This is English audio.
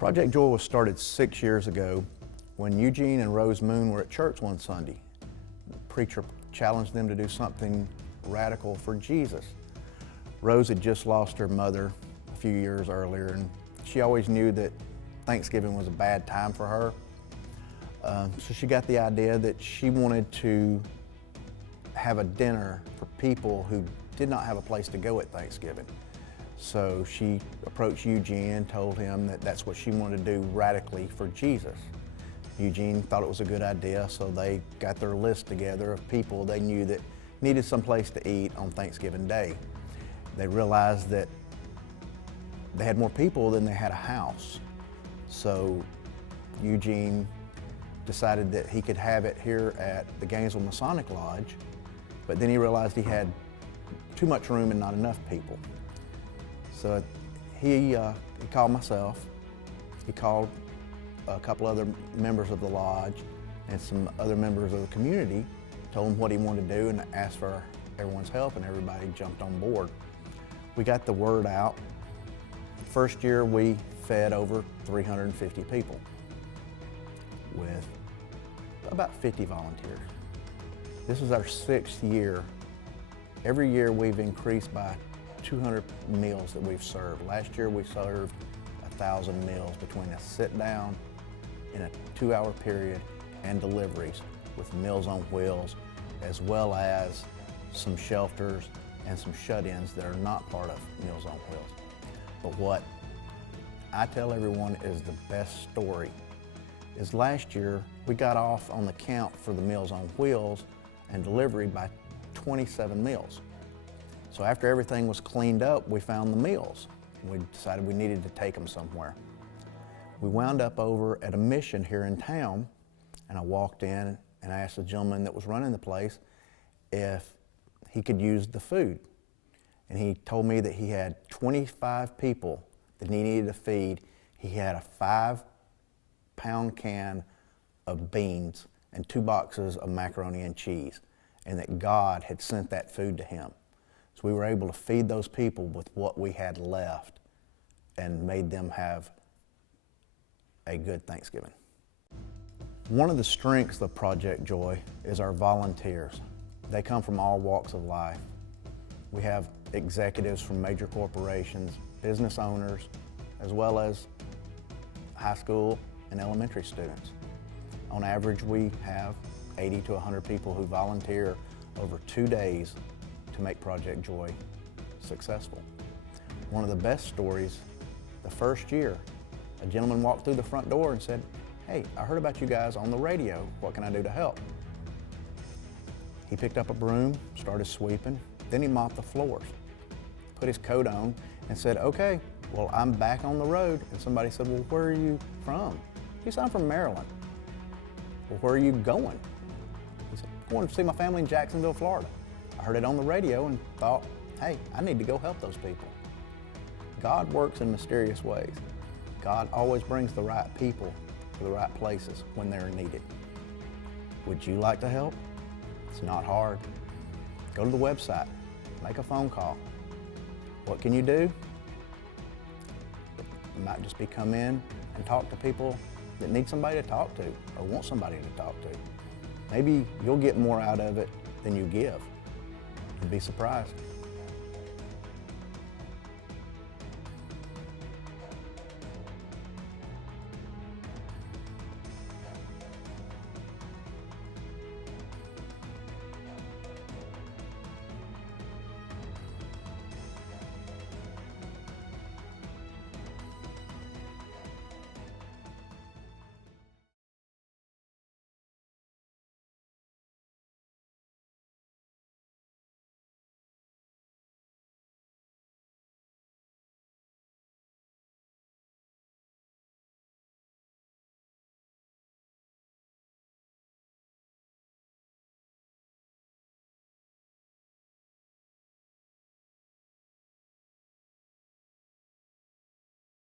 Project Joy was started 6 years ago when Eugene and Rose Moon were at church one Sunday. The preacher challenged them to do something radical for Jesus. Rose had just lost her mother a few years earlier, and she always knew that Thanksgiving was a bad time for her. So she got the idea that she wanted to have a dinner for people who did not have a place to go at Thanksgiving. So she approached Eugene and told him that that's what she wanted to do radically for Jesus. Eugene thought it was a good idea, so they got their list together of people they knew that needed some place to eat on Thanksgiving Day. They realized that they had more people than they had a house. So Eugene decided that he could have it here at the Gainesville Masonic Lodge, but then he realized he had too much room and not enough people. So he called myself, he called a couple other members of the lodge and some other members of the community, told them what he wanted to do and asked for everyone's help, and everybody jumped on board. We got the word out. First year we fed over 350 people with about 50 volunteers. This is our 6th year. Every year we've increased by 200 meals that we've served. Last year we served 1,000 meals between a sit down in a 2-hour period and deliveries with Meals on Wheels, as well as some shelters and some shut-ins that are not part of Meals on Wheels. But what I tell everyone is the best story is last year we got off on the count for the Meals on Wheels and delivery by 27 meals. So after everything was cleaned up, we found the meals. We decided we needed to take them somewhere. We wound up over at a mission here in town, and I walked in and I asked the gentleman that was running the place if he could use the food. And he told me that he had 25 people that he needed to feed. He had a 5-pound can of beans and 2 boxes of macaroni and cheese, and that God had sent that food to him. So we were able to feed those people with what we had left and made them have a good Thanksgiving. One of the strengths of Project Joy is our volunteers. They come from all walks of life. We have executives from major corporations, business owners, as well as high school and elementary students. On average, we have 80 to 100 people who volunteer over 2 days to make Project Joy successful. One of the best stories, the first year, a gentleman walked through the front door and said, "Hey, I heard about you guys on the radio. What can I do to help?" He picked up a broom, started sweeping, then he mopped the floors, put his coat on and said, "Okay, well, I'm back on the road." And somebody said, "Well, where are you from?" He said, "I'm from Maryland." "Well, where are you going?" He said, "I'm going to see my family in Jacksonville, Florida. I heard it on the radio and thought, hey, I need to go help those people." God works in mysterious ways. God always brings the right people to the right places when they're needed. Would you like to help? It's not hard. Go to the website, make a phone call. What can you do? It might just be come in and talk to people that need somebody to talk to or want somebody to talk to. Maybe you'll get more out of it than you give. You'd be surprised.